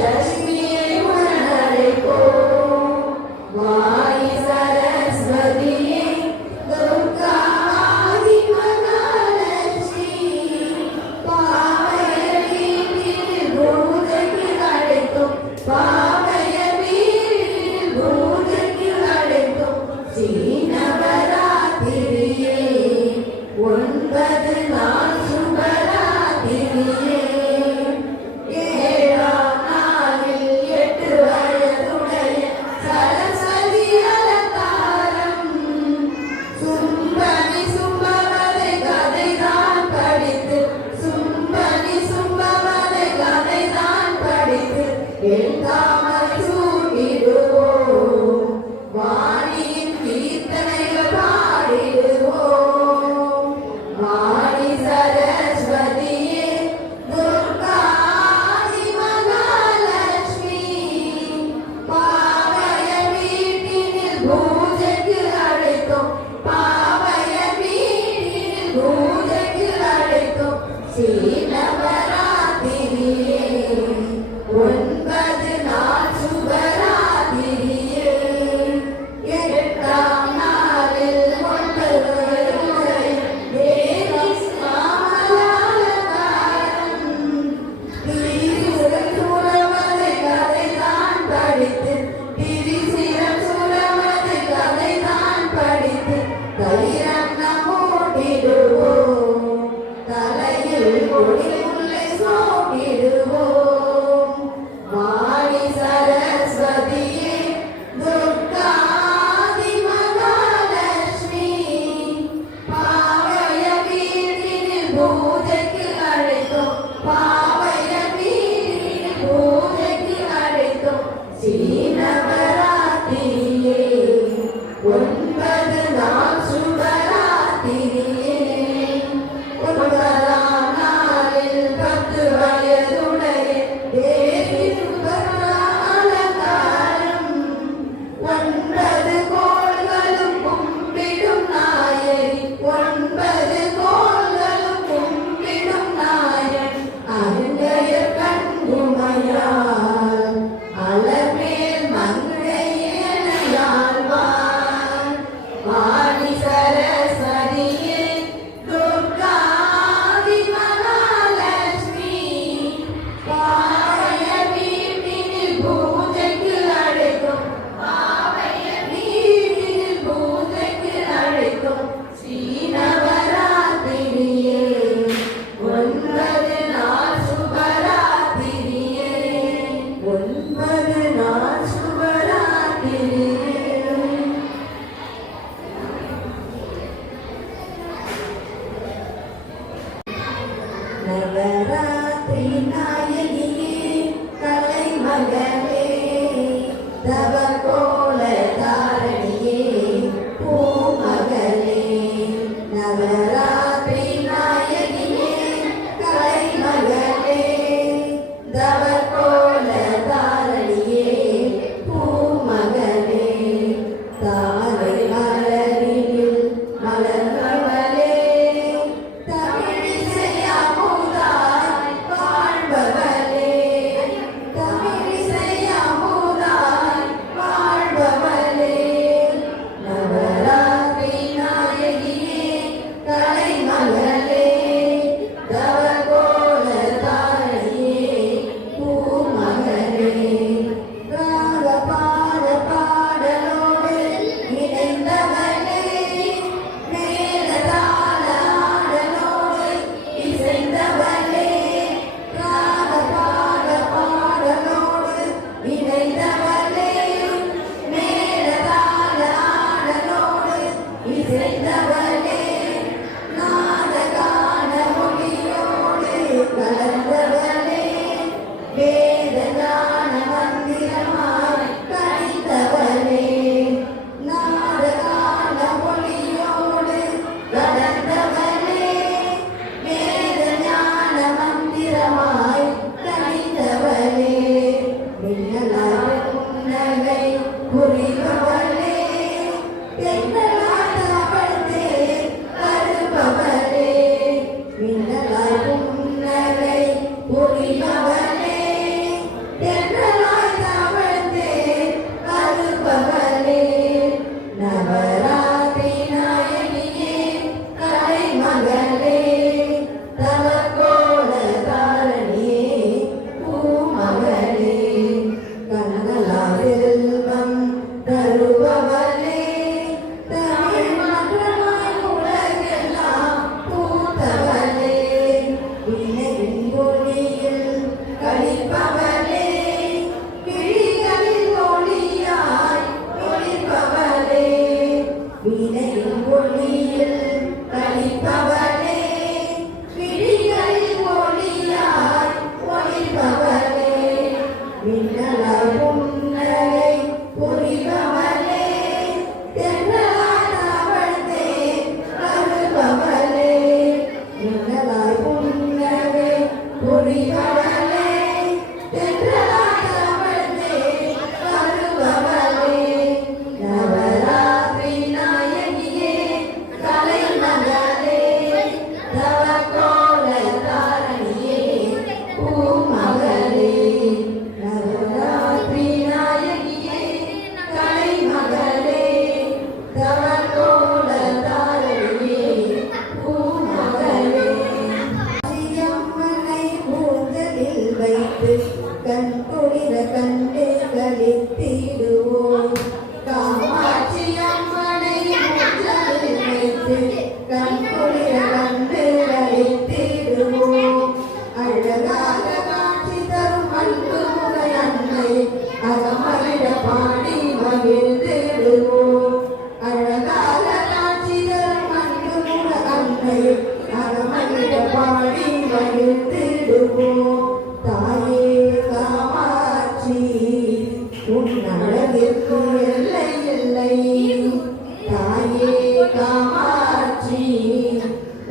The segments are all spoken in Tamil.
Lexmi தாமரை சூட்டிடுவோம், வாணியின் கீர்த்தனைகள் பாடிடுவோம். வாணி சரஸ்வதியே துர்கா ஆதி மகாலட்சுமி, பாவைய வீட்டினில் பூஜைக்கு அழைத்தோம், பாவைய வீட்டினில் பூஜைக்கு அழைத்தோம். ஸ்ரீநவராத்திரியே 9 நாள் சுபராத்திரியே, 8ஆம் நாளில் தேவி மாமலாலங்காரம். திரிசிரம் சுரமது கதை தான் படித்து, திரிசிரம் சுரமது கதை தான் படித்து, தைரம் நம்மோட்டிடுவோம், தலையில் கொடி முல்லை சோட்டிடுவோம். வாணி சரஸ்வதியே துர்கா ஆதி மகாலட்சுமி, பாவைய வீட்டினில் பூஜைக்கு அழைத்தோம், பாவைய வீட்டினில் பூஜைக்கு அழைத்தோம். ஸ்ரீநவராத்திரியே 9 நாள் சுபராத்திரியே, 9ஆம் நாளில் 10 வயதுடைய தேவி அலங்காரம். 9 கோள்களும் கும்பிடும் நாயகி, 9 கோள்களும் கும்பிடும் நாயகி. அருங்கைய கண்குமையால் அலமேல் மங்கையேனையாழ்வார். வாணி சரஸ்வதியே துர்கா ஆதி மகாலட்சுமி, பாவைய வீட்டினில் பூஜைக்கு அழைத்தோம், பாவைய வீட்டினில் பூஜைக்கு அழைத்தோம். ஸ்ரீநவராத்திரியே 9 நாள் சுபராத்திரியே, 9 நாள் சுபராத்திரியே. நவராத்திரி நாயகியே கலைமகளே, தவ கோல தாரணியே பூமகளே. நவராத்திரி நாயகியே கலைமகளே, தவ கோல தாரணியே பூமகளே. தாரை மலரில் மலர்ந்தவளே, தமிழிசை அமுதாய் வாழ்பவளே, தமிழிசை அமுதாய் வாழ்பவளே. நவராத்திரி நாயகியே கலைமகளே, தவகோல தாரணியே பூமகளே. ராக பாட பாடலோடு இணைந்தவளே, மேளதாள ஆடலோடு இசைந்தவளே. ராக பாட பாடலோடு இணைந்தவளே, மேளதாள ஆடலோடு இசைந்தவளே. நாதகான மொழியோடு கலந்தவளே, வேதஞான மந்திரமாய் கணித்தவளே. நாதகான மொழியோடு கலந்தவளே, வேதஞான மந்திரமாய் கணித்தவளே. மின்னலாய் புன்னகை புரிபவளே, தென்னலாய் தவழ்ந்தே வருபவளே. மின்னலாய் புன்னகை புரிபவளே, தென்னலாய் தவழ்ந்தே வருபவளே. நவராத்திரி நாயகியே கலைமகளே, தவ கோல தாரணியே பூமகளே. கனகலா செல்வம் தருபவளே, தமிழ் மகனாய் உலகெல்லாம் பூத்தவளே. வினையின் ஒளியில் கழிப்பவளே, கிளிகளில் ஒளியாய் ஒளிப்பவளே. வினையின் ஒளியில் கழிப்பவளே, கிளிகளில் ஒளியாய் ஒளிப்பவளே. மின்னலாய் கண் குளிர கண்டு களித்திடுவோம். காமாட்சி அம்மனை முன்னில் வைத்து கண் குளிர கண்டு களித்திடுவோம். அழகாக காட்சி தரும் அன்பு முறை அன்னை அகமகிழ பாடி மகிழ்ந்திடுவோம். அழகாக காட்சி தரும் அன்பு முறை அன்னை அகமகிழ பாடி மகிழ்ந்திடுவோம். தாயே காமாட்சி உன் அழகிற்கு எல்லை இல்லை. தாயே காமாட்சி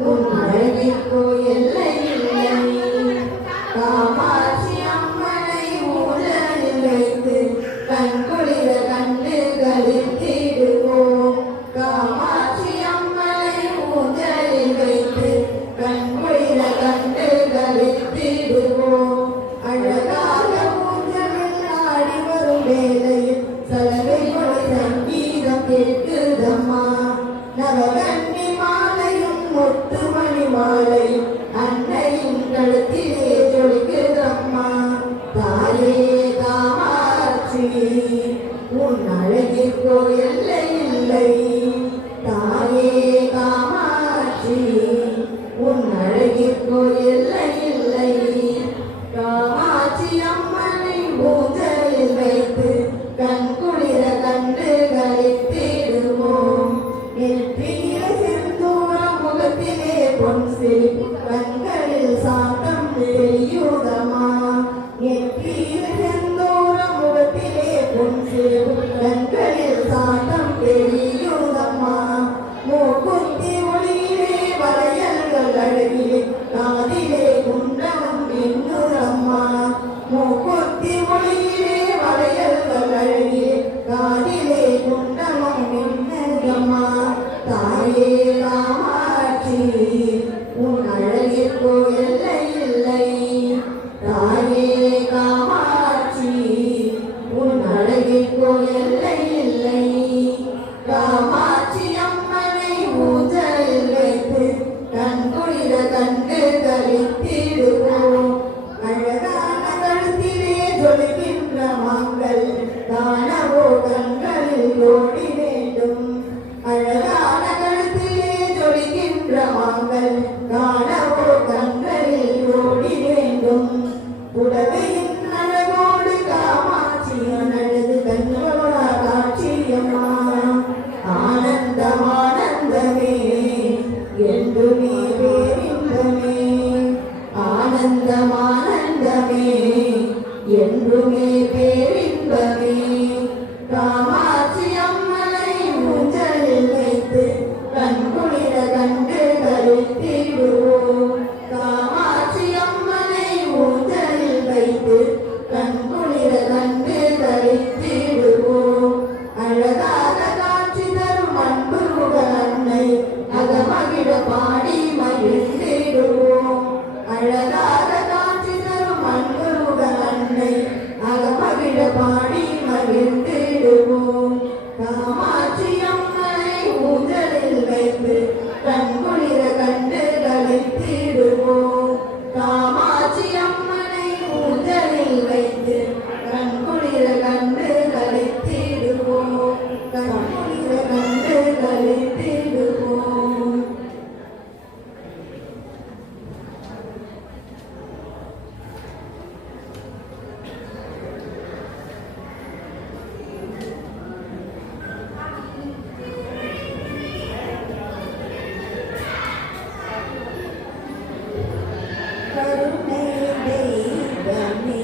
உன் அழகிற்கு எல்லை இல்லை. காமாட்சி அம்மனை ஊழலில் வைத்து கண் குளிர கண்டு களித்திடுவோம். காமாட்சி அம்மனை ஊழலில் வைத்து கண் குளிர கண்டு களித்திடுவோம். அழகாக ஊஞ்சலில் ஆடி வரும் வேளையில் சலவை மொழி சங்கீதம் கேட்குதம்மா. நவகன்னி மாலையும் முத்து மணி மாலையும் அன்னையும் கழுத்திலே ஜொலிக்குதம்மா. தாயே காமாட்சி உன் அழகிற்கோ எல்லை இல்லை. தாயே காமாட்சி உன் அழகிற்கோ எல்லை இல்லை. காமாட்சி அம்மனை ஊஞ்சலில் வைத்து கண் குளிர கண்டு களித்திடுவோம். நெற்றியிலே செந்தூரம் முகத்திலே பொன் சிரிப்பு கண்களில் சாந்தம் தெரியுதம்மா. நெற்றியிலே செந்தூரம் முகத்திலே பொன் சிரிப்பு கண்களில் சாந்தம் தெரியுதம்மா. மூக்குத்தி ஒளியிலே வளையல்கள் அழகிலே காதிலே குண்டலம் மின்னுதம்மா. மூக்குத்தி ஒளியிலே வளையல்கள் அழகிலே காதிலே குண்டலம் மின்னுதம்மா. தாயே காமாட்சி உன் அழகிற்கோ எல்லை இல்லை. தாயே காமாட்சி உன் அழகிற்கோ எல்லை இல்லை. காமாட்சி அம்மனை ஊஞ்சலில் வைத்து கண் குளிர கண்டு களித்திடுவோம். அழகான கழுத்திலே ஜொலிக்கின்ற மாங்கள் காணவோ கண்களில் ஓடி வேண்டும். அழகான கழுத்திலே ஜொலிக்கின்ற மாங்கள் காணவோ கண்களில் ஓடி வேண்டும். புடவையின் அழகோடு காமாட்சியின் அழகு கண்களா காட்சியம்மா. ஆனந்தம் ஆனந்தமே என்றுமே பேரின்பமே. ஆனந்தம் ஆனந்தமே என்றுமே பேரின்பமே. காமாட்சி அம்மனை ஊஞ்சலில் வைத்து கண் குளிர கண்டு களித்திடுவோம். காமாட்சி அம்மனை ஊஞ்சலில் வைத்து கண் குளிர கண்டு களித்திடுவோம். அழகாக காட்சி தரும் அன்பு முக அன்னை அகமகிழ பாடி மகிழ்ந்திடுவோம். அழகாக காட்சி தரும் அன்பு முக அன்னை அகமகிழ பாடி மகிழ்ந்திடுவோம். காமாட்சி அம்மனை ஊஞ்சலில் வைத்து கண் குளிர கண்டு களித்திடுவோம். காமாட்சி அம்மனை ஊஞ்சலில் வைத்து கண் குளிர கண்டு களித்திடுவோம். கண் குளிர கண்டு களித்திடுவோம். கருணை தெய்வமே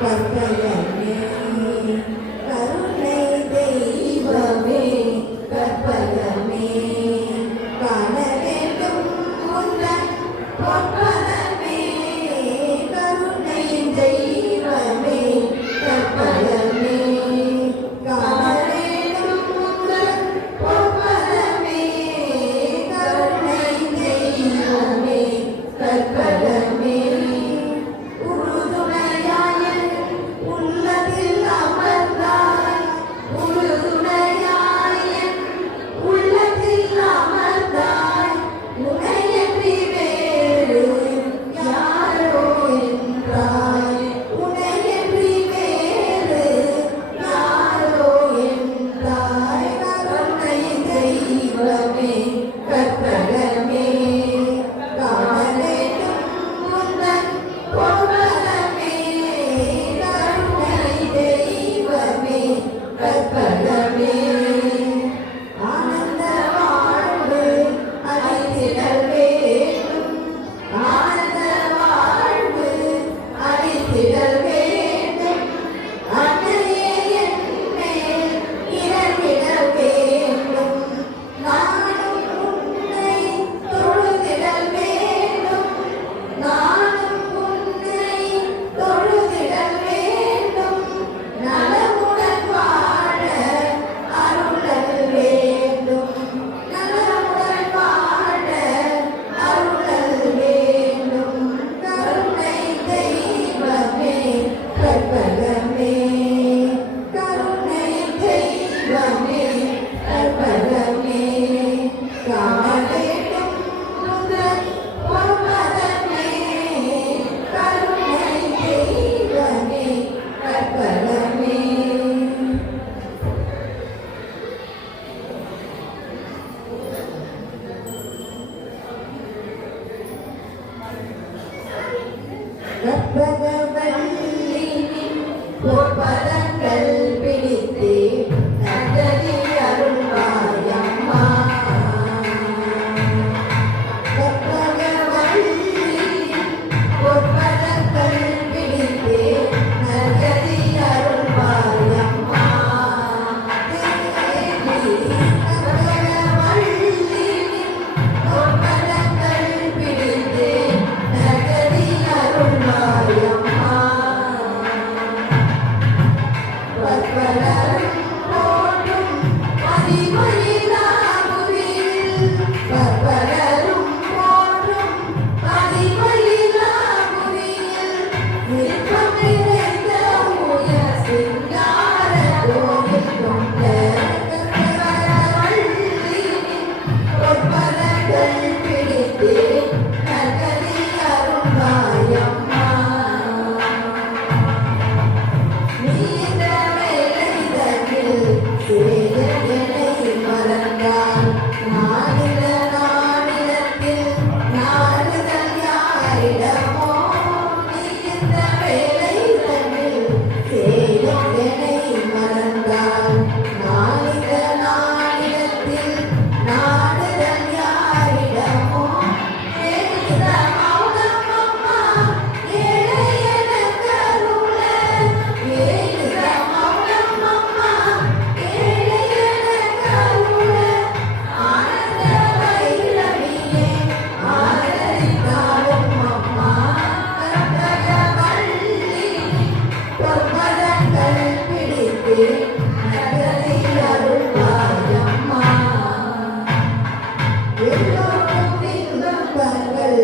கற்பகமே. கருணை தெய்வமே கற்பகமே. காண வேண்டும் உந்தன் பொற்பதமே. கருணை தெய்வமே கற்பகமே. காண வேண்டும் உந்தன் பொற்பதமே. கருணை தெய்வமே கற்பகமே. உறுதுணையாய உன் நகரை அருள்வாயம்மா. எல்லோரும் இன்பம் தங்கள்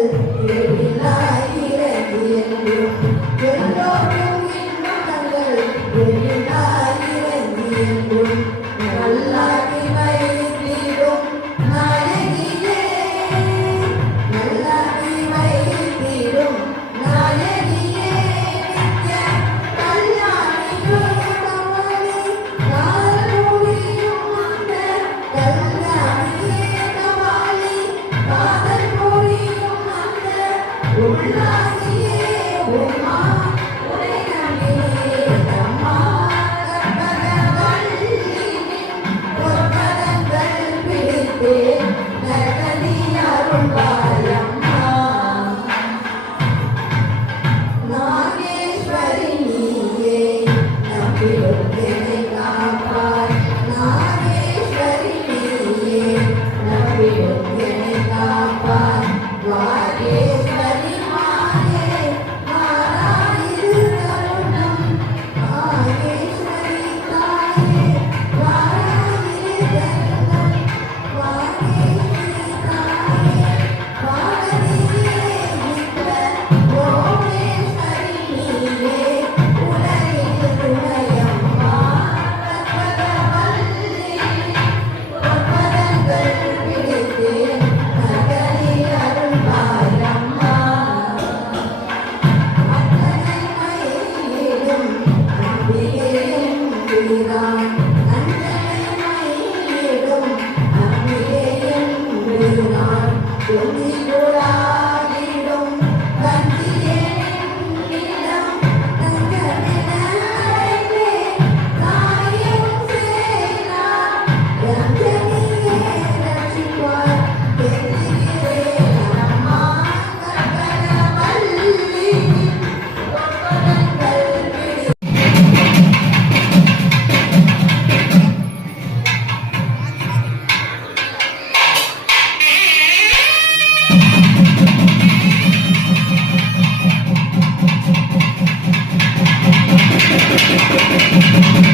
எழிலாய் இறங்கி என்றும். எல்லோரும் இன்பம் தங்கள் எழிலாய் இறங்கி என்றும். நல்லாகி வைத்திடும் நாயகியே, நல்லாகி வைத்திடும் நாயகியே, நித்ய கல்யாணியே கமலி காதல் புரியும் அந்த கல்யாணியே கமலி காதல் புரியும் அந்த உல்லாசியே உமா உனை நம்பியே அம்மா. கற்பகவல்லியின் பொற்பதங்கள் பிடித்தேன் நகரி அருள்வாயம்மா. நாகேஸ்வரி நீயே நம்பிடும் என்னை காப்பாய். நாகேஸ்வரி நீயே நம்பிடும் என்னை காப்பாய். வாகேஸ்வரி மாயே மாறாயிரு தருணம். வாகேஸ்வரி தாயே வாராயிரு தருணம். வாகேஸ்வரி தாயே வாகதியே நின்ற ஓமேஸ்வரி நீயே உலகில் துணையம்மா. கற்பகவல்லியின் பொற்பதங்கள் பிடித்தேன் நகரி அருள்வாயம்மா. அத்தனை மயிலிடும் அம்பிகை என்கிறான். அத்தனை மயிலிடும் அம்பிகை என்கிறான். கொஞ்சி கூடாடிடும் கஞ்சியே நின்னிடம். தங்கமென அழைத்தேன் தாயும் சேனான். ரஞ்சனியே ரட்சிப்பாய் தெரிகிறேன் அம்மா. கற்பகவல்லியின் பொற்பதங்கள் பிடி Thank you.